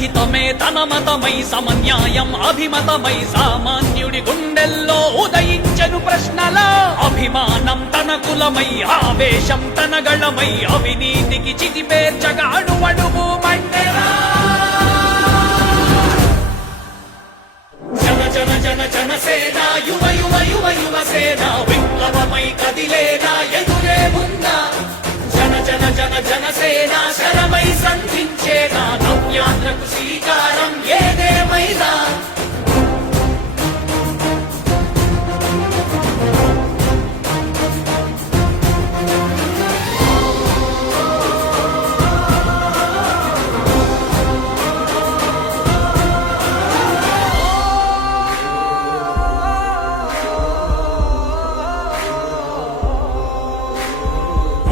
జనహితమే తన మతమై సమన్యాయం అభిమతమై సామాన్యుడి గుండెల్లో ఉదయించెను ప్రశ్నల అభిమానం తన కులమై ఆవేశం తన గళమై అవినీతికి చితిపేర్చగా అడువడుగు మండెరా జన జన జన జనసేన యువ యువ యువ యువసేన విప్లవమై కదిలేనా ఎదురే ఉందా జన జన జన జనసేన శరమై సంధించేనా నవ్యాంధ్రకు శ్రీకారం ఏదేమైనా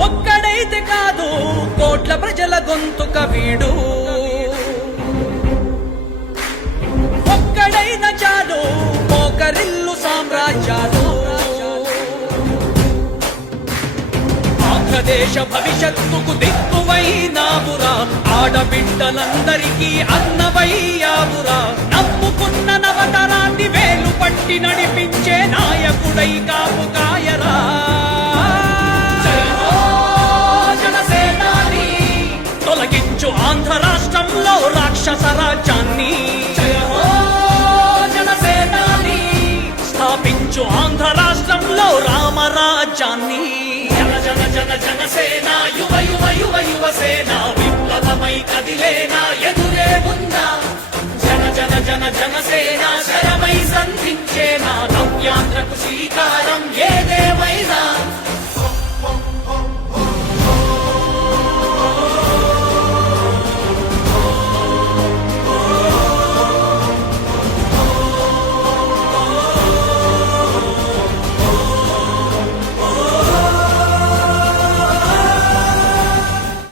ఒక్కడైతే కాదు కోట్ల ప్రజల గొంతుక వీడు ఒక్కడైన చాలు మోకరిల్లు సామ్రాజ్యాలు ఆంధ్రదేశ భవిష్యత్తుకు దిక్కువైనావురా ఆడబిడ్డలందరికీ అన్నవయ్యావురా నమ్ముకున్న నవతరాన్ని వేలు పట్టి నడిపించే నాయకుడై కాపు కాయరా తొలగించు ఆంధ్ర రాష్ట్రంలో రాక్షస రాజ్యాన్ని జనసేనాని స్థాపించు ఆంధ్ర రాష్ట్రంలో రామరాజ్యాన్ని జన జన జన జనసేన యువ యువ యువ యువసేన విప్లవమై కదిలేనా ఎదురే ఉందా జన జన జన జనసేన శరమై సంధించేనా నవ్యాంధ్రకు శ్రీకారం